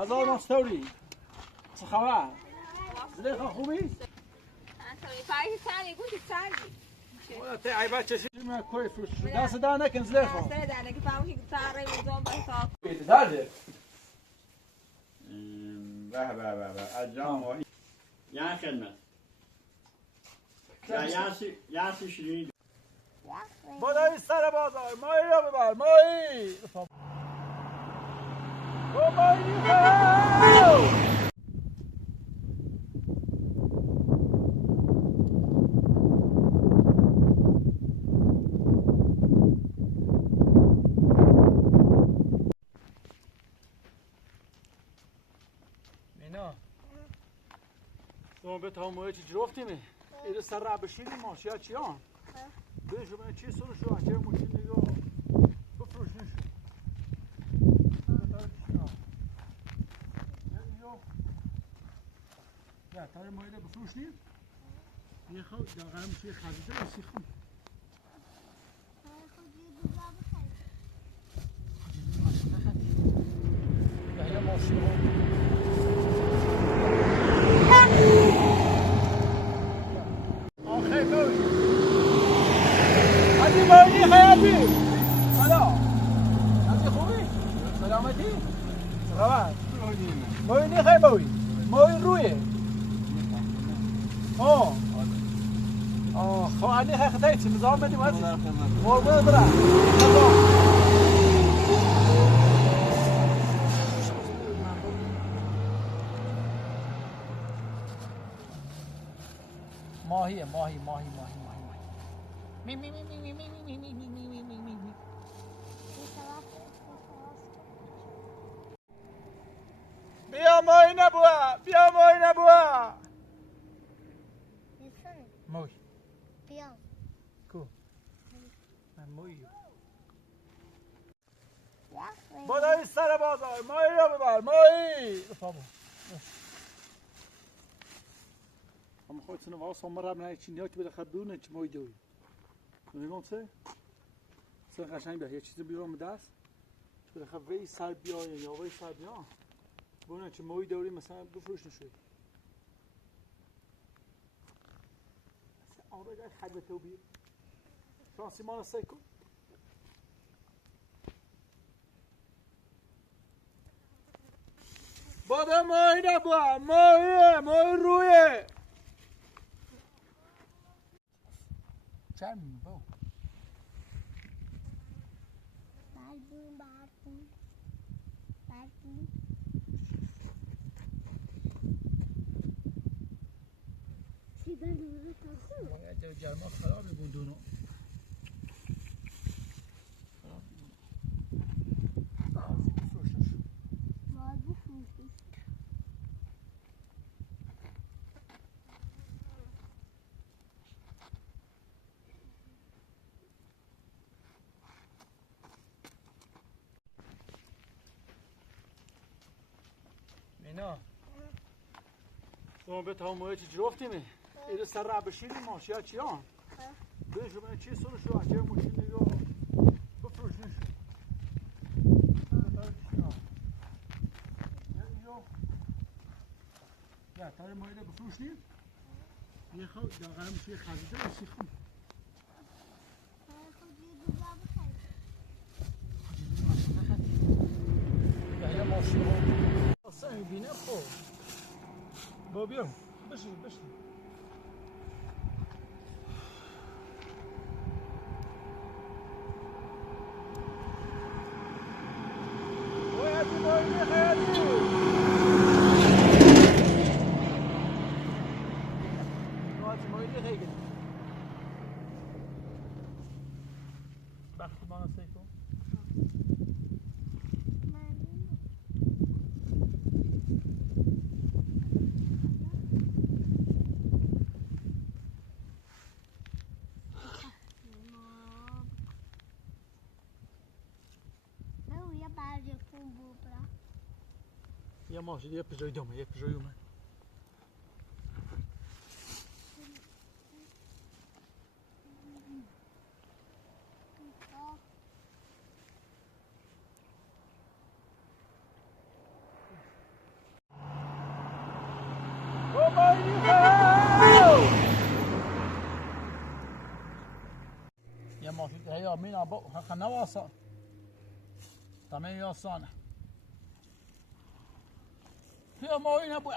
هزار مستوری چه خبر؟ زلیخا خوبی؟ فایی ثاني قلت ثاني ولا تعي بچه ما کوی فروش دست در نکن زلیخا دست در نکن فهمی که تاره وزون بساط بیت درده به اجام و یا خدمت یا سی شیرینی بادایی سر بازار مایی رو ببر مایی مایی خواهد به تا موی چی جرفتیمه ایره سر را بشیدیم ماش یا چی آن بیشو من چی سرو شو اچه موشی نگاه بفروش نشو یا تاره موی رو بفروش نیم یه خود داغره موشی خزیده بسی خون یه ماشی رو مایی خیالی سلام هستی خوبی؟ سلامتی؟ سلامت مایی نیخوای مایی مایی رویه خب علی خیلی خطایی چی نظام بدیم هستی قربون برم ماهیه ماهی می می می می می می می می می می می می می می بیا ماهی نبوه بیا ماهی نبوه ماهی بیا کو من ماهی یا بادایی سر بازار ماهی رو ببر ماهی بابا اما خودتون واسه مرا من چینی ها که بده خبرونه چه ماهی دوی میگم چه قشنگ به یه چیزی بیارم دست بده خبری سر بیای یا وی سر بیا بونه چه ماهی دوری مثلا بفروش نشوی آره جای خدمت تو بیر شانسی ما نسیکو بابا ماهی نبوه ماهی رویه چند بابا بردون چی بردون باید جرما خراب بگوندونو مینا شما به تا موی چی جرفتیمه ایره سر را بشیدیم ماشی ها چی آن بیشو من چی سرو شو اچه موشی نگاه بفروش نشو یا تاره مایی رو بفروش نیم یه خود داغره موشی خزیده بسی خون یه ماشی رو اصلا میبینه خب با بیام بشین باید مایی خیلی وقتی ما نسیکو یه ماشی یه پژوی دومه یه پژوی اومد حقا نواسان تمام يوصانا يا موهي نبو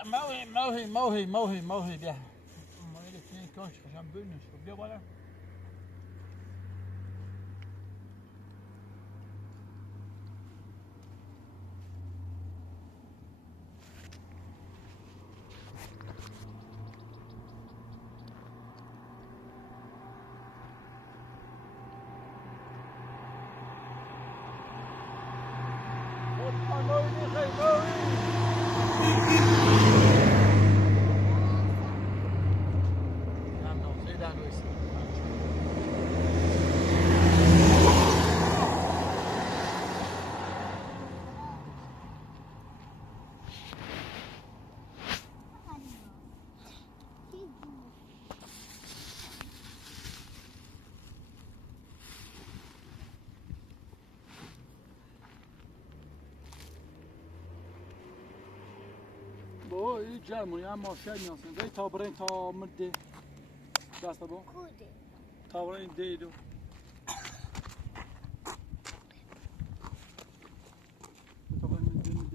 موهي بيها موهي الاثنين كوش عشان بينش بيها ولا بو ای جرمونی هم ماشین نیستن ولی تا برین تا مرده دست بو Kude. تا برین دیدو تا برین دیدو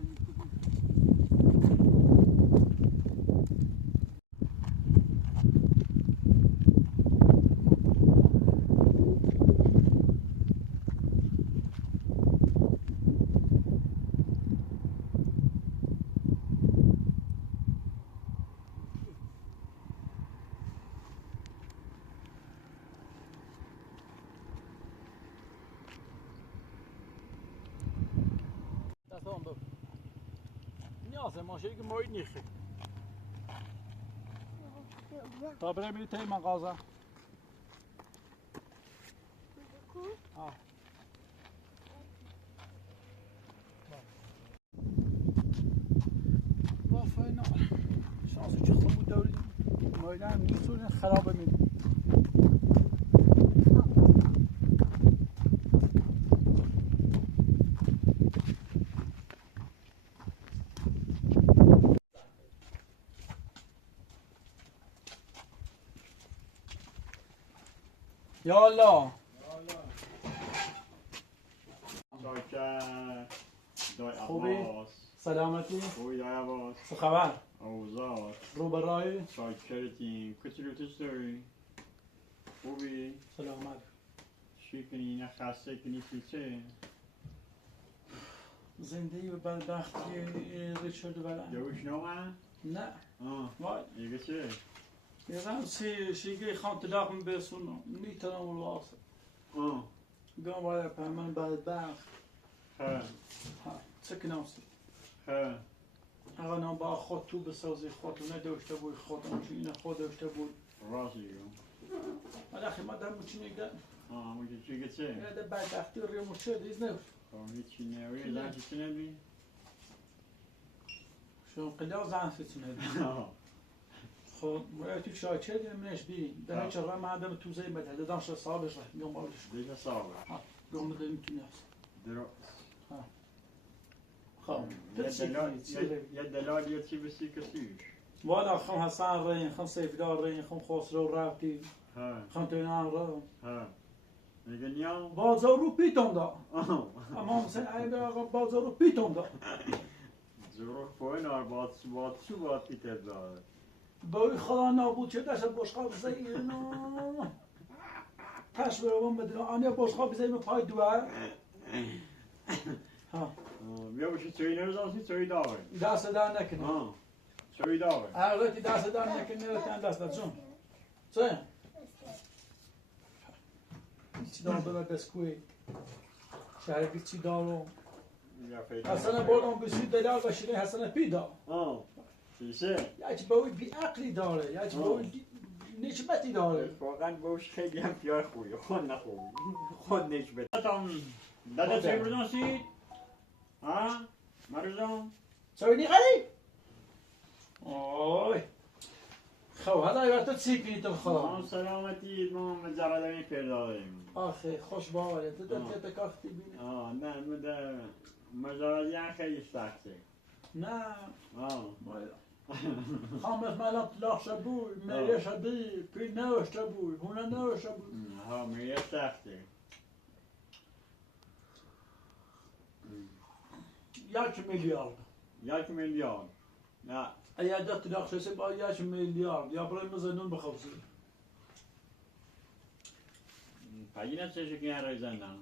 دستان بو نیازه ماشین که مایی نیخه تا برین میری تایی مغازه آه وافای نه شانسی چه خون بود دوری مایی هم میتونه خرابه میده یا الله شاکر دای خوبی؟ عباس سلامتی خوبی دای عباس چه خبر اوزاد رو برای شاکرتیم کچی رو تش داری؟ خوبی؟ سلامت چی کنی؟ نه خسته کنی چه؟ زندگی و بدبختی ریچارد برن جوش نامه؟ نه آه وای دیگه چه؟ یه شیگه خان تلاقم برسونم میتونم اون واسه آه گام باید پر من بدبخت ها چه کنامسی ها اقا نام با خود تو بسازی خود رو نداشته بود خودم چی اینه خود داشته بود راستی گو ولی اخی ما در مچی نگه آه مگه چی چه؟ یه در بدبختی و ریموش شد ایز نوش خب هیچی نوی زن چی نبی؟ شو قلیا زن فتونه آه خب باید تو شاکر منش بی در هیچ راه مردم توزه بده دادم شو صاحبش راه گم بالش دیگه صابر گم بده میتونه درو خب یه دلال یه چی بسی کسیش والا خم حسن رین خم سیفدار رین خم خسرو رفتی ها خم تینان را ها میگه نیام بازار رو پیتون دا آه اما مثلا ای آقا بازار رو پیتون دا زروخ پوین آر باد چو باد پیتر داره باوی خدا نابود چه داشت باشقا بزه اینو تش برام بدون آنیا باشقا بزه اینو پای دوار ها بیا باشی توی نرزانسی توی داره دست در نکنه آه توی داره اغلقی دست در نکنه نرتن دست در چون چه؟ چی دارم ببر بسکوی شهرگی چی دارم یا پیدا حسن بردم بسی دلال و شیرین حسن پیدا آه چیشه یکی باوی بی عقلی داره یکی باوی نشمتی داره واقعا باش خیلی هم پیار خوبی خود نخوبی خود نشبت دادا چه برزانسی؟ ها؟ مرزان؟ سوینی غلی؟ اوی خب حالا ایوه تو چی کنی تو خدا ما سلامتی ما مجرده می پرداریم آخه خوش باوره تو در کافتی بینه نه مجرده هم خیلی سخته نه آه خامت ملام تلاخ بوی میره شدی پی نوشته بوی هونه نوشته بوی ها میره سخته 1 میلیارد 1 میلیارد. نه. ایادت نقشه با 1 میلیارد یا برای مزنون بخوزی پایین چه شکلی رایزندن؟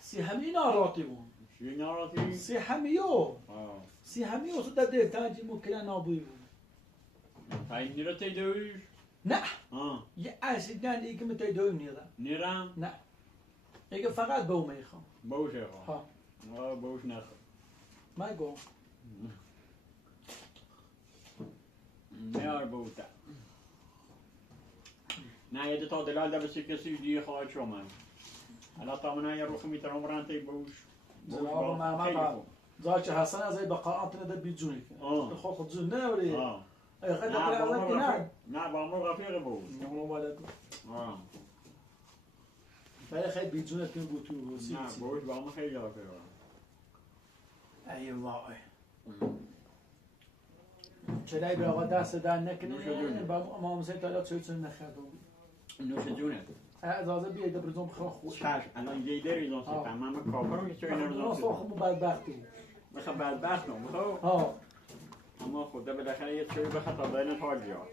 سی همین آراتی بود شو ناراتی؟ سی همیو سی همیو تو ده تاجی ممکن نابوی بود پایین نیرو تیدویش؟ نه آه. یه اصید نه دیگه میتونی دویم نیرم نیرم؟ نه دیگه فقط بو میخوام بوشه ها بوش نخو. مگو میار بوده. نه یه تا دلال ده بسی کسی دیگه خواهد شما. حالا تا من یه روخ میتونم رانتی بوش. جناب محمد زاچ حسن از ای بقاعت نده بیجونی که خود جون نه ولی ای خد نه نه با امر رفیق بود. نه ولد ولی خیلی بیجونت که بود تو نه بوش با ما خیلی رفیق. ای وای چرای به آقا دست در نکنه با ما همسایه تا چه چون نخردم نوش جونه. اجازه بیاید برزم خیلی خوش چش الان یه دری زن سیستم من کافرم که چه نه نرزم خب بدبختی بخوام بدبختم بخوام ها اما خدا بالاخره یه چوی بخواد تا داین تاج بیاد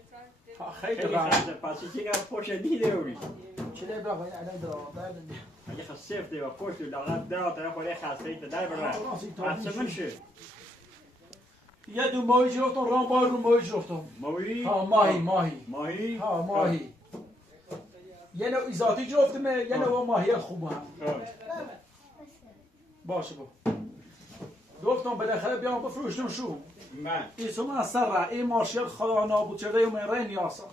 خیلی خیلی راحت خسته پس چی که پوش دیده اوری چرای به آقا الان در اگه خسته و پوش لاغت در تا خود خسته ای در برای پس من شه یه دو ماهی جرفتم رام بار رو ماهی جرفتم ماهی ها ماهی ها ماهی یه نوع ایزاتی جرفتم یه نوع ماهی خوب هم باشه با گفتم بالاخره بیام بفروشتم شو من ایسو من سر را این مارشل خدا نابود شده و من رین یاسا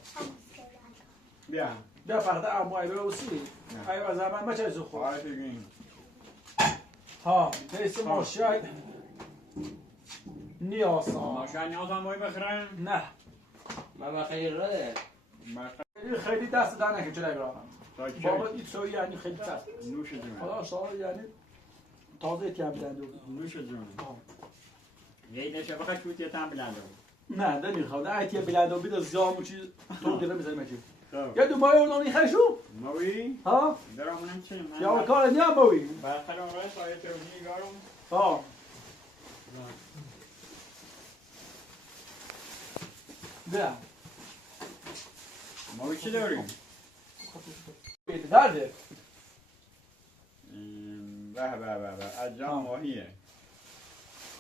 بیا بیا فقط اموای بروسی ایو از من ما چه ایسو خود آره بگیم ها ایسو مارشل نیاسا ماشا نیاز هم ماهی بخرن نه ما خیر رده خیلی دست در نکن چرا برام تا بابا چه ایسو یعنی خیلی دست نوش جون خدا شما یعنی تازه کم بلنده نوش جون یه نشه بخواد شوتی تام بلندو نه نمیخواد نه ایتی بلنده بیاد زیامو چیز تو دیره بزنیم چی خب یه دو ماه اون میخشو ماهی ها درامونم چه من یا کار نیا موی بالاخره اون راه سایه تروجی گارم ها بیا ماهی چی داریم بیت درده به اجام ماهیه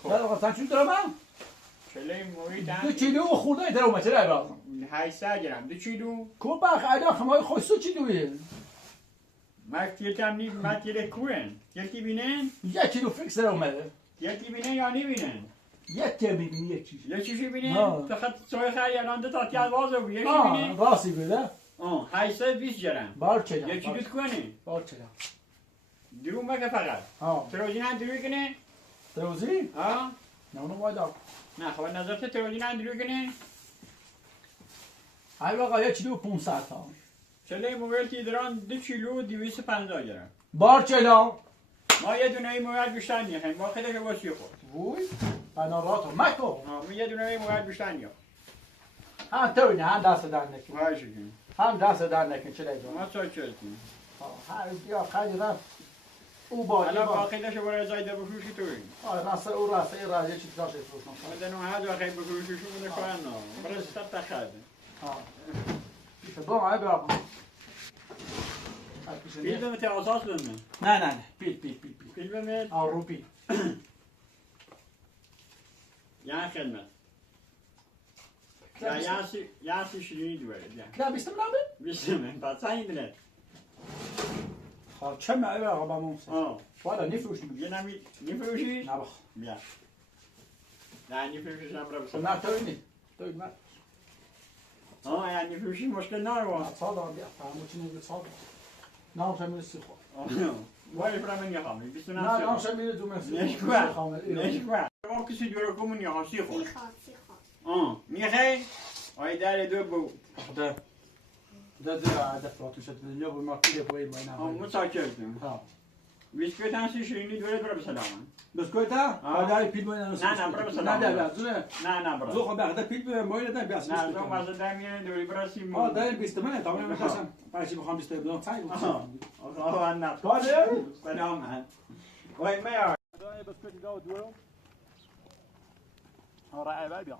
نه آقا چون دارم من چله ماهی 2 دم کیلو خورده درو ما چرا برام 800 گرم 2 کیلو کو بخ ادا خمای خوشو چی دوی مکتیتم نی مکتیت کوین یکی بینن 1 کیلو فیکس در اومده یکی بینن یا نی بینن یک میبینی یک چیز یکی بینن آه. تا خط سوی خریدان دو تا تیاد وازو یکی بینن راستی بده 820 گرم بار چه یکی دوت کنی بار چه درو مگه فقط ها تروجین درو کنه تروزی ها نه اونو وایدا نه خب نظرت تروجین درو کنه های آقا 1 کیلو 500 تا چله موبایل تیدران 2 کیلو 250 گرم بار چلا ما یه دونه موبایل بیشتر نیخیم ما خیلی که باسی خود وای بناراتو مکو ما یه دونه موبایل بیشتر نیخیم هم تو نه هم دست در نکن وای شکیم هم دست در نکن چه لیدون ما چای چلتیم هر بیا خیلی رفت او با حالا باقی داشته برای زایده بفروشی توی آره راسته او راسته این راسته چی داشته فروشم مدنو هر جا خیلی بفروشی شو بوده کنن برای ست تخده ها با ما بیا پیل بمت اساس بمه نه پیل پیل بمت آرو پیل یعنی خدمت یعنی شیرینی دوره کلا بیستم نبی؟ بیشتمه پس این دلت خب چه معه آقا با موسی والا نفروشیم یه نفروشی؟ نه بخ بیا نه نفروشیش هم برای نه توی نی توی نه یعنی نفروشی مشکل نارو صادم بیا فهمو چی نگه صادم نه هم میرسی خود وای برای من نخواهی بیستون نه هم هم میره دو مرسی نشکوه ما کسی دوره کمون یا سی خود میخوای؟ آی در دو بو ده دفعاتو شد دنیا بود ما پیده باید باید نمایی مساکرتیم بیسکویت هم سی شیرینی دوره برای بسلامن بسکویت ها؟ آدای پیل باید نمایی نه برای بسلامن نه بیا زونه نه برای زو خب بقیده پیل باید باید نه بیاس نه دو مزه دمیه دوری برای سی داریم بیستمه تا من میخواستم پرشی بخوام بیسته بدم سعی بود آه نه کاره؟ سلام وای میار یه بسکویت دیگه دورم آره ایوه بیا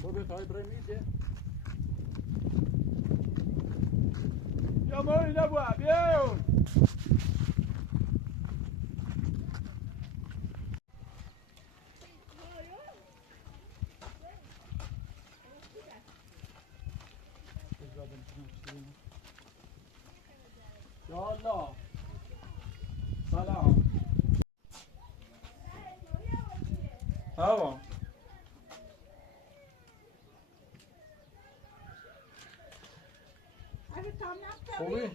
Probeer het uitbrengen niet, hè? Ja, mooi, dat was bien. Ya Allah. Salam. Tamam. خوبی؟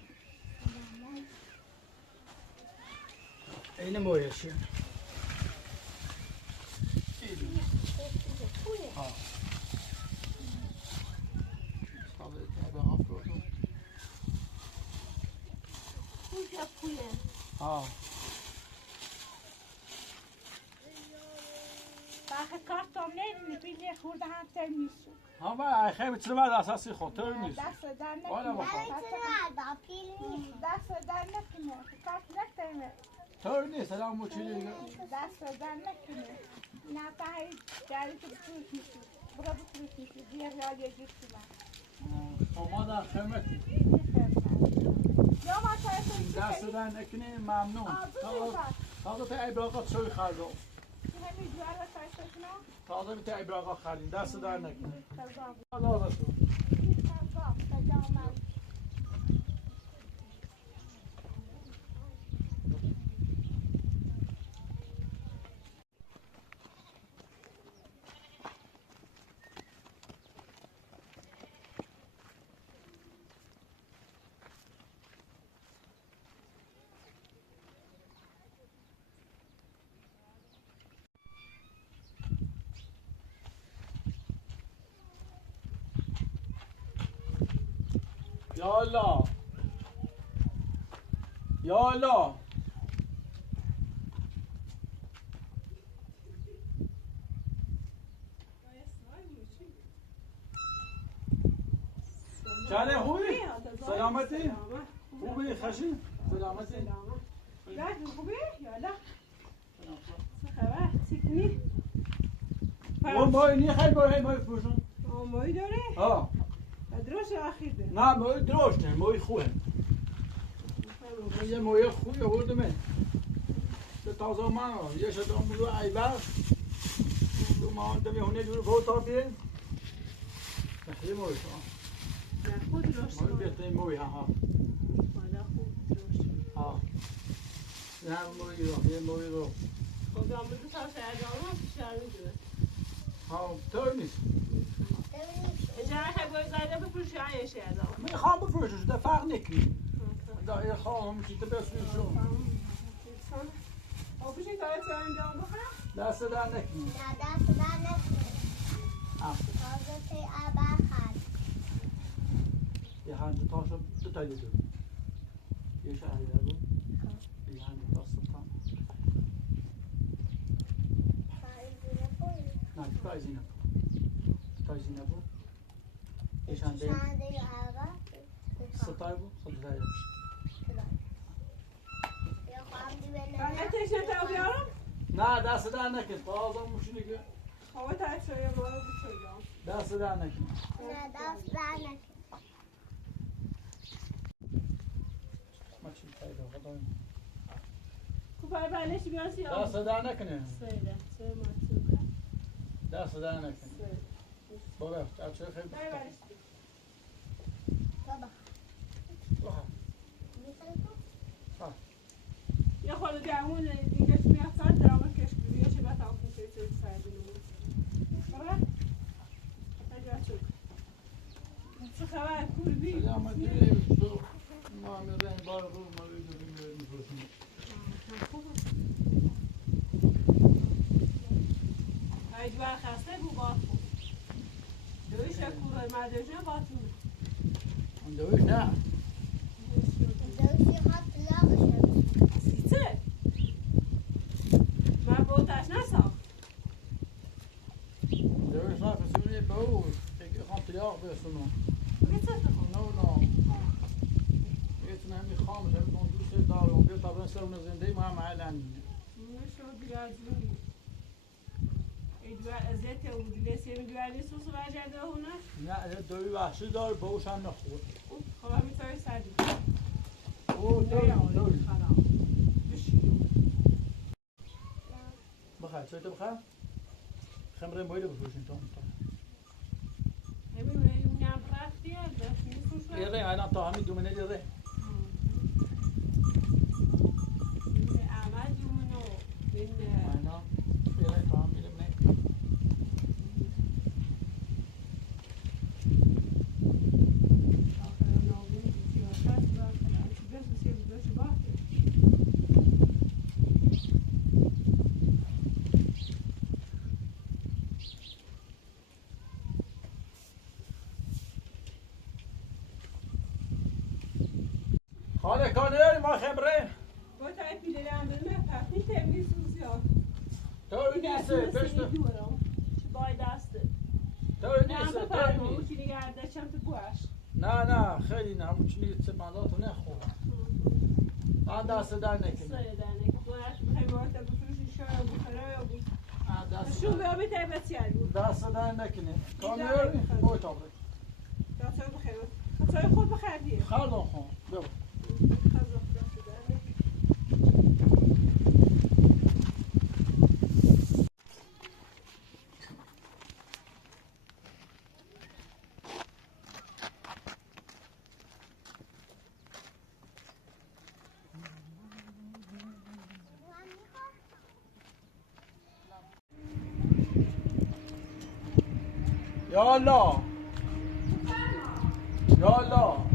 این مویشی ها ها باخه کارتون نمیدونی پیلی خورده هم تر نیستو ها با خیلی چیز بعد اساسی خاطر نیست دست در والا نکنه پیل دست در نکنه کارت نکنه طور نیست الان مو چی دیگه دست در نکنه نه تایی داری که بفروش میشی برو بفروش میشی بیا ریال یه جیب تومن شما در خدمت یا ما تایی دست در نکنی ممنون تازه تا ابراقات شوی خردم همین جوار و تایی کنم تازه تا ابراقات خردیم دست در نکنی تزام تازه تو تزام یا الله یا الله چله خوبی؟ سلامتی؟ خوبی خشی؟ سلامتی؟ راجل خوبی؟ یالا چه خبر؟ چیکنی؟ مای نی خیلی برای مای فروشن مایی داره؟ ها دروش آخیر ده نه مای دروش نه مای خوبه یه مای خوبی آوردم به تازه من یه شدام بلو ایبر دو ما دمی هونه جور فوتا بیه خیلی مای شما خود دروش مای بهترین مای ها مالا خوب دروش ها نه مای رو یه مای رو خود آمده تا شهرانه شهر میدونه ها طور نیست اجاره خیلی باید زایده بفروشی های شهرانه میخوام بفروشش ده فرق نکنی ده خواهم چی تو بسویشون آبوشی تا چه انجام بخواه؟ دست در نکنی نه دست در نکنه تازه تی ابر خد یه هنجه تاشو دو تا دیدو یه شهری در بود یه هنجه تا سلطان نه تا ازینه تا ازینه بود یه شنده شنده ابر ستای بود ستای یا خواهم دیبه من نتیشن تا بیارم؟ نه دست در نکن تازه موشینه که خواه تا شویه ما رو بچویم دست در نکن نه دست در نکنه ما چی پیدا خدایم کوپر بلشی بیان سیاه دست در نکنه سیده سیده ماتون دست در نکن سیده بابا بچه خیلی بای بلش بابا بخواه میخوای تو؟ یا خود دیامون دیگه میاد سر درام کشتی چه بعد هم کنه چه سر دلمون آره اجازه چه خبر کوربی سلامتی تو ما میریم بار رو ما می‌ریم اجبار خسته بو باتون دویش کورای مدرجه باتون دویش نه دوشی خط لاغ سیته من بوتش نساخت دویش نه فسونی بود که خام تیاق برسونم میشه تو نه یه میخوام شب اون دوست دارم بیا تا برن سرون زنده ما هم الان میشه دیگه ایدوار ازت و دیگه میدونی سوس برجرده هونه نه دوی وحشی دار باوش هم نخورد خب میتونی سردی او دوی خلاص بشیدو بخیر چه تو بخیر خمرم باید بفروشیم تو نمیدونی اونم رفتی دست میفروشه یه الان تا همین دومنه دیره عمل دومنو این الان یه تا همین نه حالا کانر ما خبره با تای پیله هم بدون پختی تمیز سوزیاد تو نیست پشت بای دسته تو نه نیست هم بفرمون او چی دیگه عرده چم تو گوش نه خیلی نه همون چی چه منداتو نخورم من دست در نکنم سایه دنه که گوش بخیر باید بفروشی شاید بخیره یا بود دست شون بیا بیتای بسیار بود دست در نکنه کانر باید تا برد دستای بخیر خطای خود بخیر دیه خردان خون ببر خزا دست دنه یا الله یا الله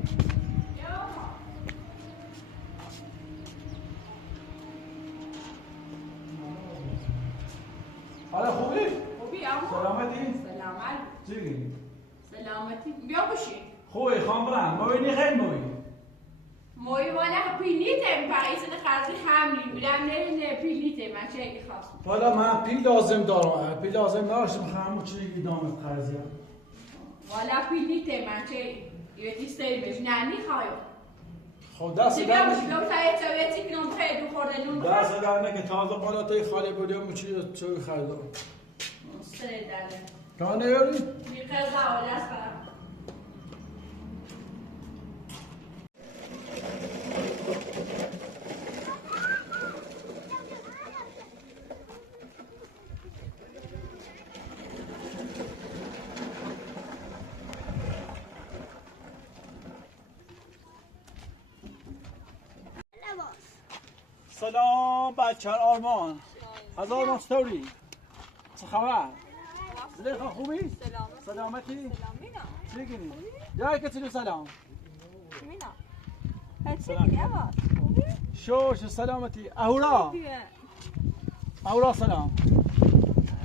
حالا خوبی؟ خوبی اما سلامتی؟ سلامت چی؟ سلامتی بیا بشین خوبی خامبرم موینی خیلی موینی موی والا پیلیته پاییز خرزی حملی بودم نه پیلیته من چه اگه خواست حالا من پی لازم دارم پی لازم داشتم همون چیزی دامت خرزی والا پیلیته من چه یه تیسته بهش ننی خواهیم خب دست بیا در بشین بیا تا یه تیک نون خیلی خورده نون دست در نکه تازه بالاتای خالی بودیم اون چیزی چوی خریدم سه داره کانه یاری؟ میقه زواله است برم سلام بچه آرمان از آرمان ستوری چه خبر؟ زلیخا خوبی؟ سلامتی؟ مینا چی گیری؟ جای کسی سلام مینا هرچی میگه عوض خوبی؟ شوش سلامتی اهورا اهورا سلام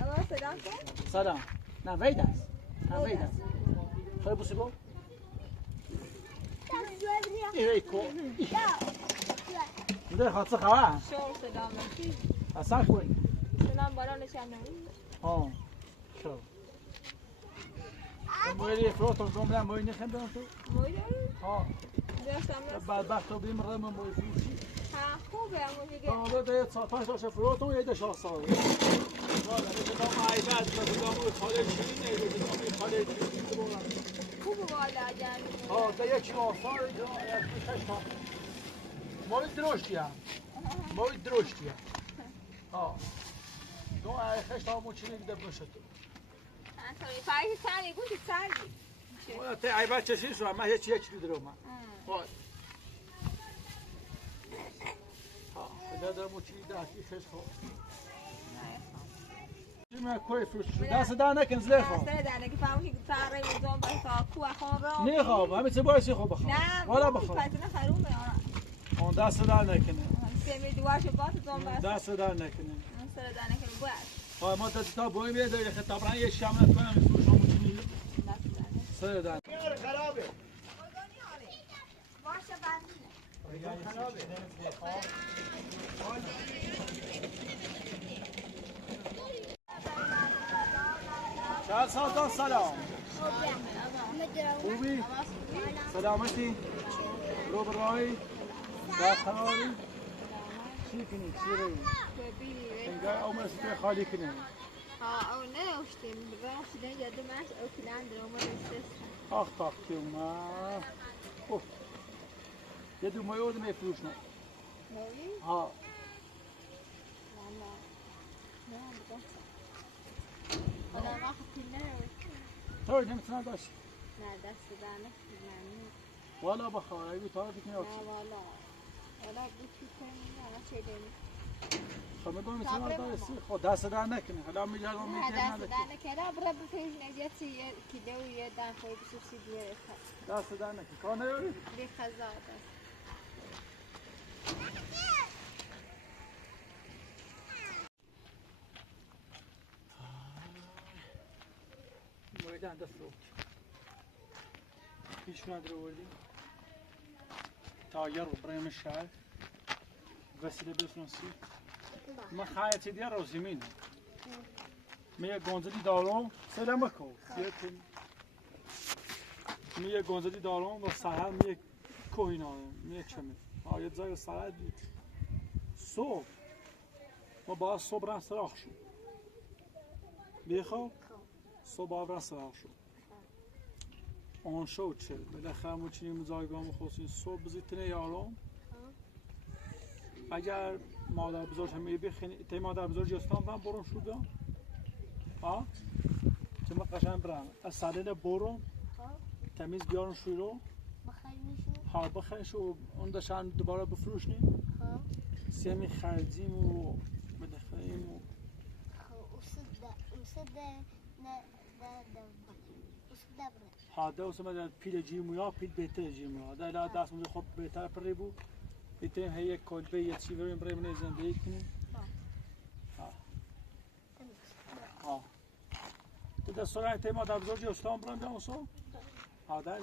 عوض سلام کن سلام نه وید است نه وید است خیلی بوسی گو ای کو زلیخا چه خبر؟ شور سلامتی اصلا خوبی؟ سلام بالا نشنمی آه شو مویلی فروتون گمرم موی نخیم برم تو؟ موی داری؟ آه داشتم بدبخت رو بیم رم موی فروشی ها خوبه همون دیگه آه ده 4-5 تاش فروتون یه ده 6 سال والا میشه دام عیبت مثل دام اوی خاله چینه یه ده دام اوی خاله چینه خوبه والا جنبی آه ده یکی آفار یک کشتا موی درشتی هم موی درشتی هم آه دو خشتا همون چینه ده بشه تو انتونی پایی سری گوشی سری والا ته عیبت چه چیز رو من هیچ درو من دادم و چی داشتی خش خواه من کوی فروش دست در نکن زله خواه سر در نگه فهمی که تغییر میزون باید تا کوه خون را نه خواه همه چه بایستی خواه بخواه نه والا بود بخواه پتنه خرومه اون دست در نکنه سمی دواشو باید زون باید دست در نکنه سر در نگه باید ما تا بوی میده یه خطاب یه شام نکنم فروش هم چی دست در نگه سر در خرابه باشه بندی شهر سازان سلام خوبی؟ سلامتی؟ رو برای؟ در خراری؟ چی کنی؟ چی روی؟ انگار عمر سطح خالی کنی او نه اشتیم ببخشید یاد ماش او کلان در عمر استرس آخ تاک که اوه یه دو مایود میفروش نه نوی؟ ها نه حالا ما خیلی نروی توی نمیتونم داشت نه دست در نگه ممنون والا بخواه اگه تا بکنی نه آفسی والا بوتی کنیم نه چه داریم خب میگم میتونم داشتی خب دست در نکنه حالا میگردم نه میتونم دست نداشتی در نکرده برای بفریش نجات یه کیلو و یه دنخوی بسوسیدیه دست در نکنه کار نیاری؟ بی خزا دست مویدن دست رو پیش من رو بردیم تایر رو برای شهر وسیله بسنسی من خواهیتی دیگر رو زمین میه گنزلی دارم سلام بکن میه گنزلی دارم و سهر میه کوهینانم میه چمه آید زای سهر دید صبح ما باید صبح رن سراخ شد بیخواب صبح باید رن سراخ شد آن شد چه بالاخره ما چنین مزایگاه خواستیم صبح بزیتنه یارم اگر مادر بزرگ هم میبخینی تی مادر بزرگ جستان برم برم شدم ها چه من قشنگ برم از سالن برم تمیز بیارم شروع بخیر میشو ها بخیرش و اون داشتن دوباره بفروشنیم سیمی خرجیم و بدخریم و ها ده واسه من پیل جیمویا پیل بهتر جیمویا ده لا دست من خوب بهتر پری بود بیتیم هی کلبه یه چی بریم برای من زندگی کنیم ها تو دست سرعت ما در بزرگی استان برم جاموسو ها ده